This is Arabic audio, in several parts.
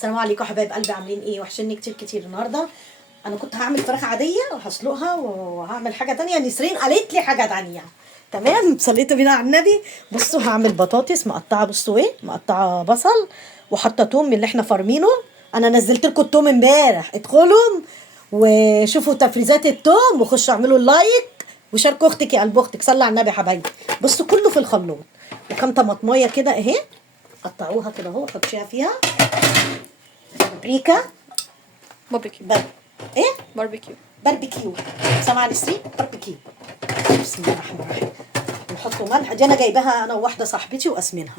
السلام عليكم حبايب قلبي، عاملين ايه؟ وحشني كتير كتير. النهارده انا كنت هعمل فراخ عاديه وهسلقها وهعمل حاجه تانية. نسرين قالت لي حاجه تانية. تمام، صليت بينا على النبي. بصوا هعمل بطاطس مقطعه، بصوا ايه، مقطعه بصل وحاطه توم من اللي احنا فارمينه. انا نزلت لكم التوم امبارح، ادخلوا وشوفوا تفريزات التوم وخشوا اعملوا اللايك وشاركوا اختك يا قلب اختك. صلي على النبي يا حبايبي. بصوا كله في الخلاط. وكام طماطميه كده اهي، قطعوها كده اهو، حطيها فيها. بابريكا، باربيكيو. ايه، باربيكيو. باربيكيو. سامعه نسرين؟ باربيكيو. بسم الله الرحمن الرحيم. نحط ملح، دي انا جايباها انا وواحده صاحبتي واسمنها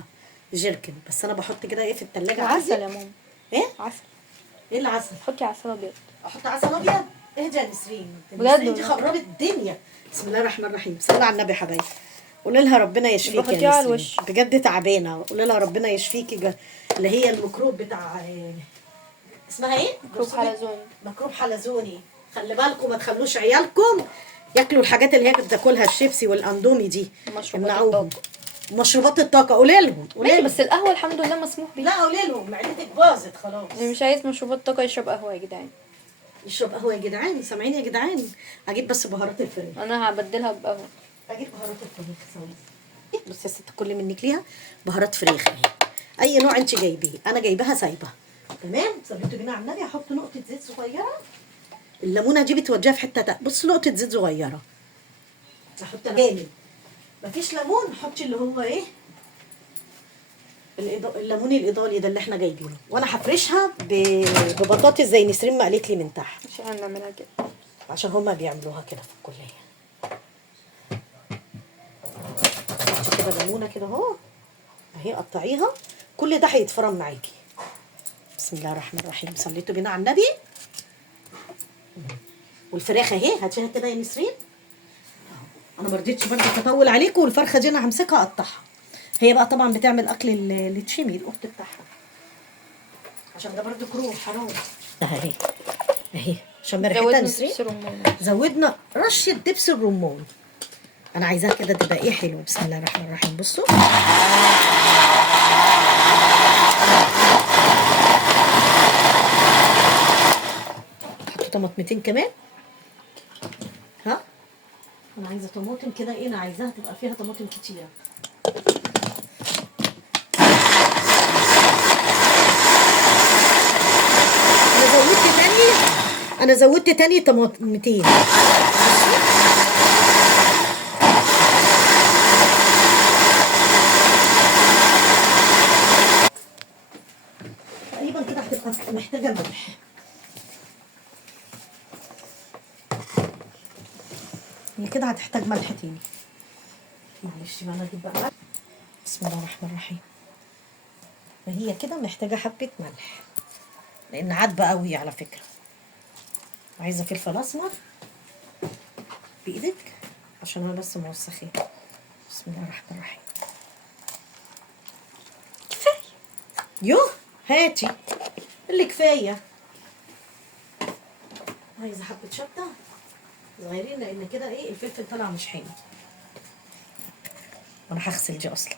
جيركن، بس انا بحط كده ايه في التلاجة عندي. وعسل يا ماما. ايه؟ عسل. ايه العسل؟ حطي عسل ابيض. احط عسل ابيض؟ اهدي يا نسرين، بجد نسرين دي والله. خربت الدنيا. بسم الله الرحمن الرحيم. صلي على النبي يا حبايبي. قولي لها ربنا يشفيك يبقى يا حطيها على نسرين، الوش. بجد تعبانه. قولي لها ربنا يشفيكي اللي هي الميكروب بتاع اسمها ايه؟ ميكروب حلزوني. ميكروب حلزوني. خلي بالكم ما تخلوش عيالكم ياكلوا الحاجات اللي هي بتاكلها الشيبسي والاندومي دي. مشروبات امنعوهم. الطاقة. مشروبات الطاقه قولي لهم، ماشي، بس القهوة الحمد لله مسموح بيها. لا قولي لهم معدتك باظت خلاص. اللي مش عايز مشروبات طاقة يشرب قهوة يا جدعان. يشرب قهوه يا جدعان، سامعين يا جدعان؟ اجيب بس بهارات الفراخ. انا هبدلها بقهوة. اجيب بهارات الفراخ ثواني. بصي يا ست، كل منك ليها بهارات فراخ اهي، اي نوع انت جايبيه. انا جايباها سايبه. تمام. صليتوا بينا على النبي. هحط نقطه زيت صغيره. الليمونه دي بتوديها في حته تانية. بص، نقطه زيت صغيره. احط جامد. مفيش ليمون، حطي اللي هو ايه، الليمون الايطالي ده اللي احنا جايبينه. وانا هفرشها ببطاطس زي نسرين ما قالت لي من تحت، مش هنعملها كده. عشان هما بيعملوها كده في الكليه. حطي كده ليمونه كده اهو اهي، قطعيها. كل ده هيتفرم معاكي. بسم الله الرحمن الرحيم. صليتوا بينا على النبي. والفراخ اهي، هاتيها كده يا نسرين. انا ما رضيتش برضه اطول عليكم. والفرخه دي انا همسكها اقطعها. هي بقى طبعا بتعمل اكل التشيمي الاخت بتاعها، عشان ده برضه كروه حرام. اهي اهي عشان ريحتها زودنا نسرين. دبس رمان. زودنا رشه دبس الرمان. انا عايزاها كده تبقى ايه، حلوه. بسم الله الرحمن الرحيم. بصوا حطوا طماطمتين كمان. ها، انا عايزه طماطم كده ايه، انا عايزاها تبقى فيها طماطم كتيره. انا زودت تاني طماطمتين. تقريبا كده هتبقى محتاجه ملح. هي كده هتحتاج ملح تاني. معلش بقى، انا اجيب بقى ملح. بسم الله الرحمن الرحيم. فهي كده محتاجه حبه ملح، لان عدبه قوي على فكره. عايزه فلفل اسمر بايدك عشان انا بس موسخاه. بسم الله الرحمن الرحيم. كفايه. يوه هاتي اللي كفايه. عايزه حبه شطه صغيرين، لان كده ايه، الفلفل طالع مش حلو. وانا هغسل دي اصلا.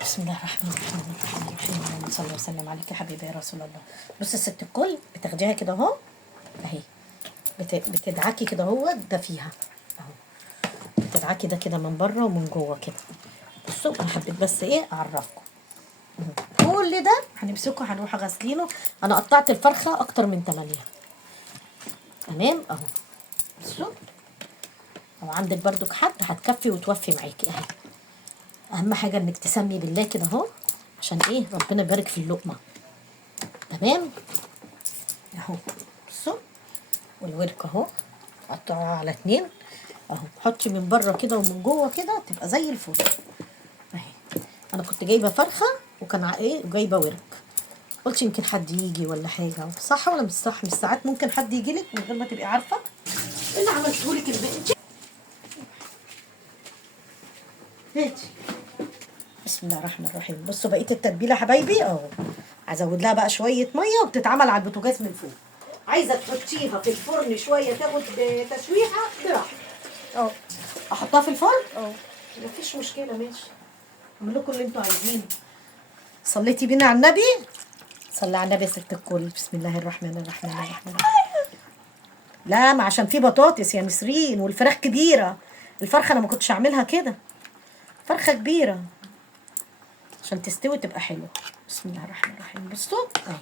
بسم الله الرحمن الرحيم. اللهم صل وسلم عليك يا حبيبي يا رسول الله. بص يا ست الكل، بتاخديها كده اهو اهي، بتدعكي كده اهو ده فيها اهو، بتدعكي ده كده من بره ومن جوه كده. بصوا انا حبيت بس ايه اعرفكم. كل ده هنمسكه هنروح غاسلينه. انا قطعت الفرخه اكتر من 8. تمام اهو. بصوا، لو عندك برضك حد هتكفي وتوفي معاكي اهي. اهم حاجه انك تسمي بالله كده اهو، عشان ايه، ربنا يبارك في اللقمه. تمام اهو. بصوا، والورك اهو قطعوها على 2 اهو. حطي من بره كده ومن جوه كده تبقى زي الفل اهي. انا كنت جايبه فرخه وكان ايه، جايبه ورك. قلت يمكن حد يجي ولا حاجه، صح ولا مش صح؟ مش ساعات ممكن حد يجي لك من غير ما تبقي عارفه. ايه اللي عملته لك البنت؟ هاتي. بسم الله الرحمن الرحيم. بصوا بقيه التتبيله يا حبايبي اهو. هزود لها بقى شويه ميه، وبتتعمل على البوتاجاز من فوق. عايزه تحطيها في الفرن شويه تاخد تشويحه براحتك. اه احطها في الفرن؟ اه. مفيش مشكله، ماشي. اعمل لكم اللي انتوا عايزينه. صليتي بينا على النبي؟ صلي على النبي يا ست الكل. بسم الله الرحمن الرحيم. لا، ما عشان في بطاطس يا نسرين والفراخ كبيره. الفرخه انا ما كنتش اعملها كده، فرخه كبيره عشان تستوي تبقى حلوه. بسم الله الرحمن الرحيم. بصوا اهي،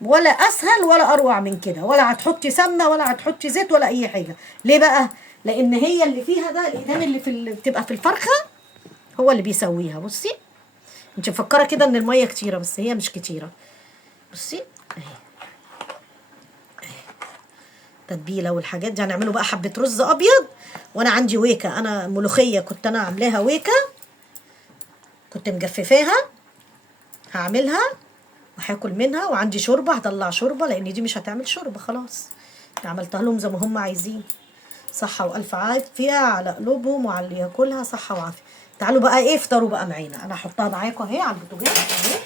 ولا اسهل ولا اروع من كده، ولا هتحطي سمنه ولا هتحطي زيت ولا اي حاجه. ليه بقى؟ لان هي اللي فيها ده، الايدام اللي بتبقى في الفرخه هو اللي بيسويها. بصي انت مفكره كده ان الميه كتيره، بس هي مش كتيره. بصي اهي تتبيله والحاجات دي. هنعمله بقى حبه رز ابيض، وانا عندي ويكه، انا ملوخيه كنت انا عاملاها ويكه، كنت مجففاها، هعملها وهاكل منها. وعندي شوربه هطلع شوربه، لان دي مش هتعمل شوربه خلاص، عملتها لهم زي ما هم عايزين. صحه والف عافيه على قلوبهم وعلى اللي ياكلها صحه وعافيه. تعالوا بقى ايه، افطروا بقى معانا. انا هحطها معاكم اهي على البوتاجاز اهي.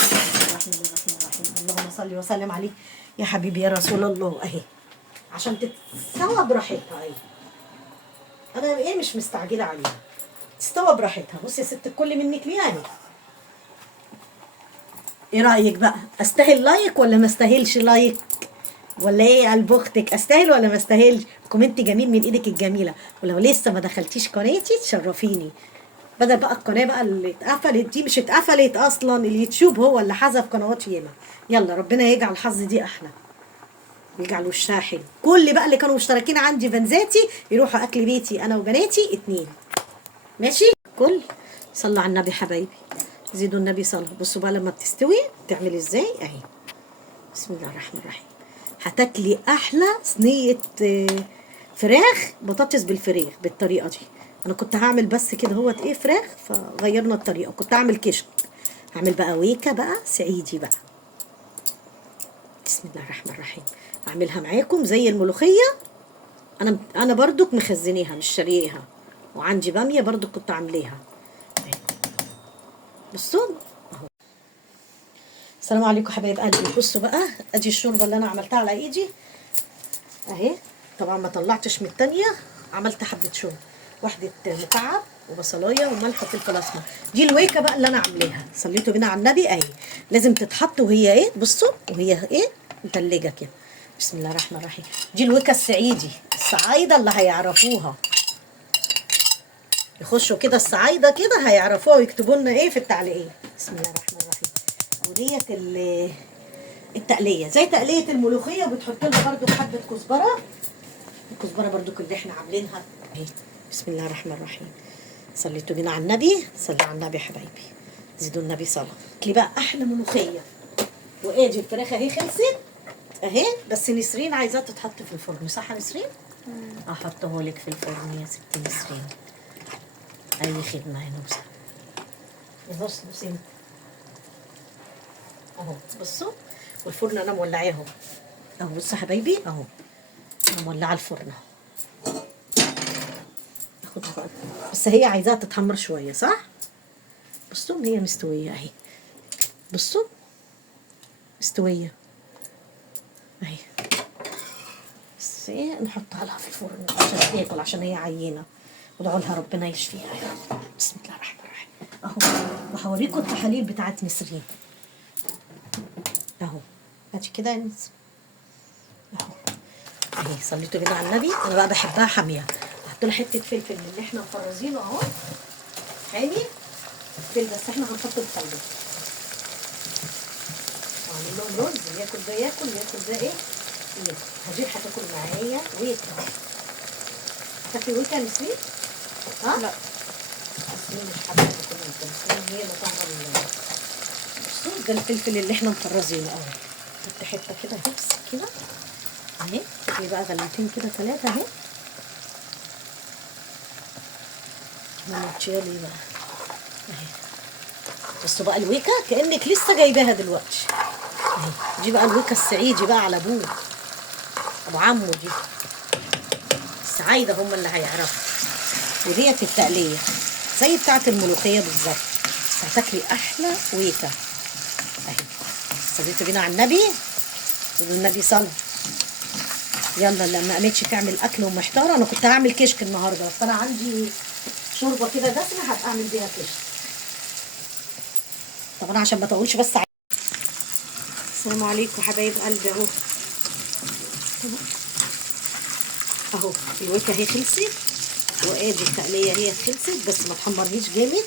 الرحمن الرحيم الرحيم. اللهم صل وسلم عليه يا حبيبي يا رسول الله اهي، عشان تتسوى براحتها اهي. انا ايه مش مستعجله عليها، تستوى براحتها. بصي يا ست الكل منك ليها اهي. ايه رايك بقى؟ استاهل لايك ولا ما استاهلش لايك؟ ولا ايه قلب اختك، استاهل ولا ما استاهلش؟ كومنت جميل من ايدك الجميله. ولو لسه ما دخلتيش قناتي تشرفيني، بدل بقى القناه بقى اللي اتقفلت دي. مش اتقفلت اصلا، اليوتيوب هو اللي حذف قنوات ياما. يلا ربنا يجعل حظ دي احلى، يجعل وشها حلو. كل بقى اللي كانوا مشتركين عندي فانزاتي يروحوا اكل بيتي انا وبناتي 2. ماشي كل صلوا على النبي حبايبي، زيدوا النبي صلاه. بصوا بقى لما بتستوي تعمل ازاي اهي. بسم الله الرحمن الرحيم. هتاكلي احلى صينيه فراخ بطاطس بالفراخ بالطريقه دي. انا كنت هعمل بس كده هوت ايه فراخ، فغيرنا الطريقه. كنت هعمل كشك، هعمل بقى ويكه بقى صعيدي بقى. بسم الله الرحمن الرحيم. اعملها معاكم زي الملوخيه. انا برضك مخزنيها مش شاريها، وعندي باميه برضك كنت عاملاها. بصوا اهو. السلام عليكم حبايب قلبي. بصوا بقى ادي الشوربه اللي انا عملتها على ايدي اهي. طبعا ما طلعتش من التانيه، عملت حبه شوربه، واحده مكعب وبصلايه وملح وفلفل اسمر. دي الويكه بقى اللي انا عاملاها. صليتوا بينا على النبي اهي. لازم تتحط وهي ايه، بصوا وهي ايه متلجه كده. بسم الله الرحمن الرحيم. دي الويكه الصعيدي، الصعايده اللي هيعرفوها يخشوا كده، الصعايده كده هيعرفوها ويكتبوا لنا ايه في التعليقات. بسم الله الرحمن الرحيم. وديت التقليه زي تقليه الملوخيه، وبتحط لها برده حبه كزبره. الكزبره برده اللي احنا عاملينها اهي. بسم الله الرحمن الرحيم. صليتوا بينا على النبي، صلوا على النبي حبايبي، زيدوا النبي صلاه. لي بقى احلى ملوخيه. وادي الفراخ اهي خلصت اهي. بس نسرين عايزاها تتحط في الفرن، صح يا نسرين؟ احطه لك في الفرن يا ست نسرين. اي خدمه يا نوسه. بصي اهو، بصوا والفرن انا مولعاه اهو. اهو بصوا يا حبايبي اهو، انا مولعه الفرن اهو. اخدها بقى، بس هي عايزاها تتحمر شويه صح؟ بصوا هي مستويه اهي. بصوا مستويه اهي. بس ايه نحطها لها في الفرن عشان تاكل، عشان هي عينه. ادعوا لها ربنا يشفيها يا رب. بسم الله الرحمن الرحيم اهو. وهوريكم التحاليل بتاعت نسرين اهو. ادي كده يا نسرين اهو اهي. صليتوا بينا على النبي. انا بقى بحبها حاميه. هحط لها حته فلفل من اللي احنا مفرزينه اهو حامي فلفل، بس احنا هنحط الخل واعمل لهم رز. ياكل ده ياكل، ياكل ده ايه ياكل. هجيب هتاكل معايا ويكه. هتاكلي ويكه يا نسرين؟ ها؟ لا نسرين مش حابه تاكل ويكه. نسرين هي اللي طعمها. بصوا ده الفلفل اللي احنا مفرزينه اهو. حط حته كده اهي كده اهي. في بقى غلتين كده 3 اهي. ماما تشيلي بقى اهي. بصوا بقى الويكه كانك لسه جايباها دلوقتي اهي. دي بقى الويكه الصعيدي بقى على ابوه ابو عمو. دي الصعايده هم اللي هيعرفوا. وديت التقليه زي بتاعه الملوخيه بالظبط، بس هتاكلي احلى ويكه اهي. صليتوا بينا على النبي، والنبي صلى. يلا لما قامتش تعمل اكل ومحتاره. انا كنت هعمل كشك النهارده، بس انا عندي شوربه كده دسمه هبقى اعمل بيها كشك. طب انا عشان ما اطولش بس السلام عليكم حبايب قلبي اهو. اهو الوكه اهي خلصت، وادي التقليه هي خلصت، بس ما تحمرنيش جامد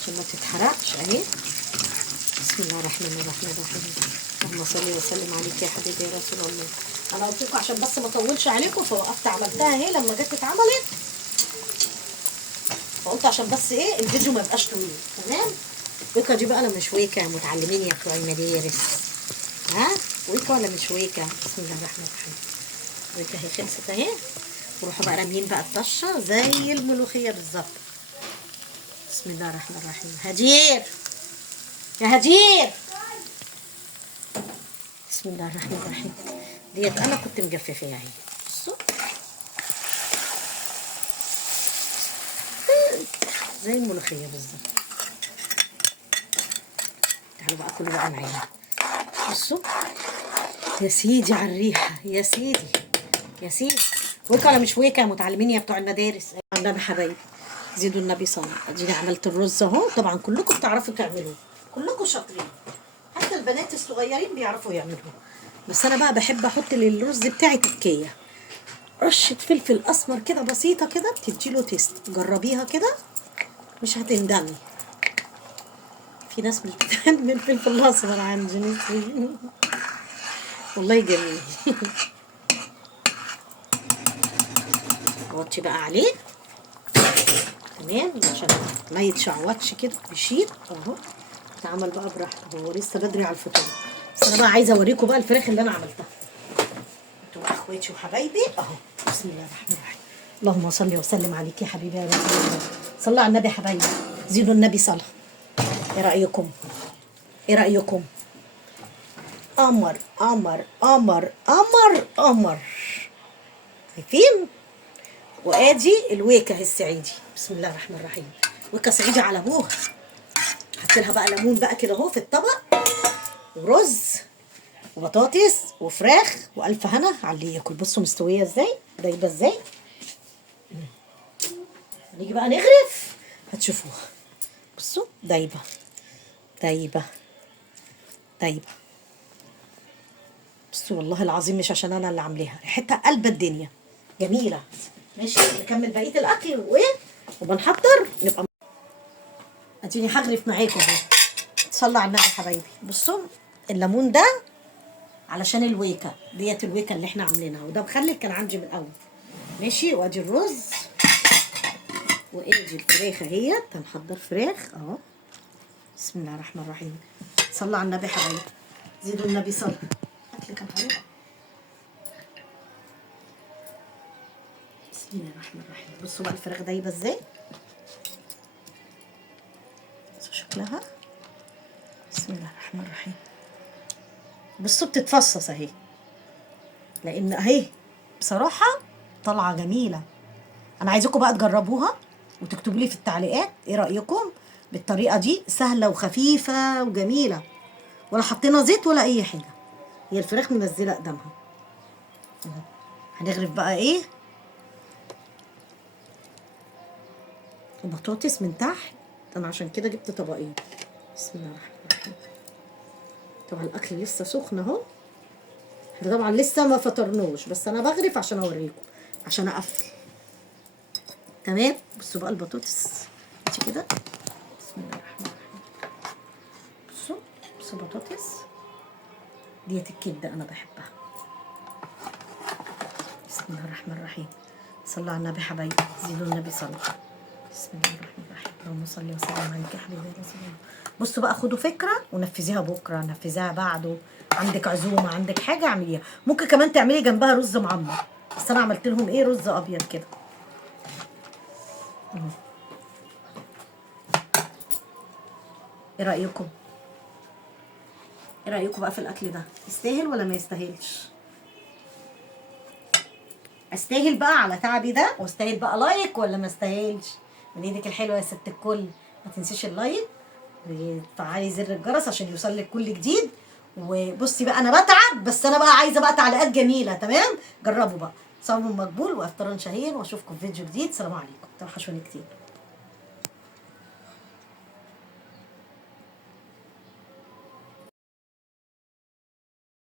عشان ما تتحرقش اهي. بسم الله الرحمن الرحيم. اللهم صل وسلم عليك يا حبيبي يا رسول الله. انا قلت لكم عشان بس ما اطولش عليكم فوقفت عملتها اهي لما جت اتعملت، فقلت عشان بس ايه الفيديو ما يبقاش طويل. تمام. ويكا دي بقى انا مش ويكا متعلمين يا بتوع المدارس. ها ويكا ولا مش ويكا؟ بسم الله الرحمن الرحيم. ويكا هي خلصت اهي، وروحوا بقى راميين بقى الطشه زي الملوخيه بالظبط. بسم الله الرحمن الرحيم. هدير يا هدير، بسم الله الرحمن الرحيم. ديت انا كنت مجففاها اهي، بصوا زي الملوخيه بالظبط. تعالوا بقى كلوا بقى معايا، بصوا يا سيدي على الريحه، يا سيدي يا سيدي. ويكا ولا مش ويكا متعلمين يا بتوع المدارس؟ النبي حبايبي زيدوا النبي صلى. اديني عملت الرز اهو، طبعا كلكم بتعرفوا تعملوه، كلكم شاطرين، حتى البنات الصغيرين بيعرفوا يعملوه. بس انا بقى بحب احط للرز بتاعي تكيه، رشه فلفل اسمر كده بسيطه كده بتديله تيست. جربيها كده مش هتندمي. في ناس مش بتحب الفلفل الاسمر عندي والله جميل. غطي بقى عليه تمام عشان ما يتشعوطش كده، يشيط اهو. اتعمل بقى براحته، هو لسه بدري على الفطار، بس انا بقى عايزه اوريكم بقى الفراخ اللي انا عملتها. انتوا بقى اخواتي وحبايبي اهو. بسم الله الرحمن الرحيم. اللهم صل وسلم عليك يا حبيبي يا رسول الله. صلوا على النبي حبايبي، زيدوا النبي صلاه. ايه رايكم؟ ايه رايكم؟ قمر قمر قمر قمر قمر. شايفين؟ وادي الويكه الصعيدي. بسم الله الرحمن الرحيم. ويكه صعيدي على ابوها. حط لها بقى ليمون بقى كده اهو في الطبق، ورز وبطاطس وفراخ والف هنا على اللي ياكل. بصوا مستويه ازاي، دايبه ازاي. نيجي بقى نغرف هتشوفوها. بصوا دايبه دايبه دايبه. بصوا والله العظيم مش عشان انا اللي عاملاها، ريحتها قلب الدنيا جميله. ماشي نكمل بقيه الاكل وايه وبنحضر نبقى. اديني هغرف معاكم اهو. صلوا على النبي حبايبي. بصوا الليمون ده علشان الويكه ديت، الويكه اللي احنا عاملينها، وده مخلل كان عندي من الاول. ماشي. وادي الرز وادي الفراخ اهيت. هنحضر فراخ اهو. بسم الله الرحمن الرحيم. صلوا على النبي حبايبي، زيدوا النبي صلى. اكل كان حلو. بسم الله الرحمن الرحيم. بصوا بقى الفراخ دايبه ازاي، بصوا شكلها. بسم الله الرحمن الرحيم. بصوا بتتفصص اهي، لان اهي بصراحه طالعه جميله. انا عايزاكم بقى تجربوها وتكتبوا لي في التعليقات ايه رايكم بالطريقه دي. سهله وخفيفه وجميله، ولا حطينا زيت ولا اي حاجه، هي الفراخ منزله قدامها. هنغرف بقى ايه وبطاطس من تحت، انا عشان كده جبت طبقين. بسم الله الرحمن الرحيم. طبعا الاكل لسه سخن اهو، احنا طبعا لسه ما فطرناش، بس انا بغرف عشان اوريكم عشان اقفل. تمام. بصوا بقى البطاطس دي كده. بسم الله الرحمن الرحيم. بصوا بطاطس ديت الكبده انا بحبها. بسم الله الرحمن الرحيم. صلوا على النبي حبايبي، زيدوا النبي صلى. بسم الله الرحمن الرحيم. اللهم صل وسلم عليك يا حبيبي يا رسول الله. بصوا بقى خدوا فكره ونفذيها بكره، نفذيها بعده. عندك عزومه عندك حاجه اعمليها. ممكن كمان تعملي جنبها رز معمر، بس انا عملت لهم ايه رز ابيض كده. ايه رايكم؟ ايه رايكم بقى في الاكل ده؟ يستاهل ولا ما يستاهلش؟ استاهل بقى على تعبي ده، واستاهل بقى لايك ولا ما استاهلش؟ من ايدك الحلوه يا ست الكل. ما تنسيش اللايك وتفعلي زر الجرس عشان يوصلك كل جديد. وبصي بقى انا بتعب، بس انا بقى عايزه بقى تعليقات جميله. تمام. جربوا بقى. صوم مقبول وافطار شهير، واشوفكم في فيديو جديد. سلام عليكم. توحشوني كتير.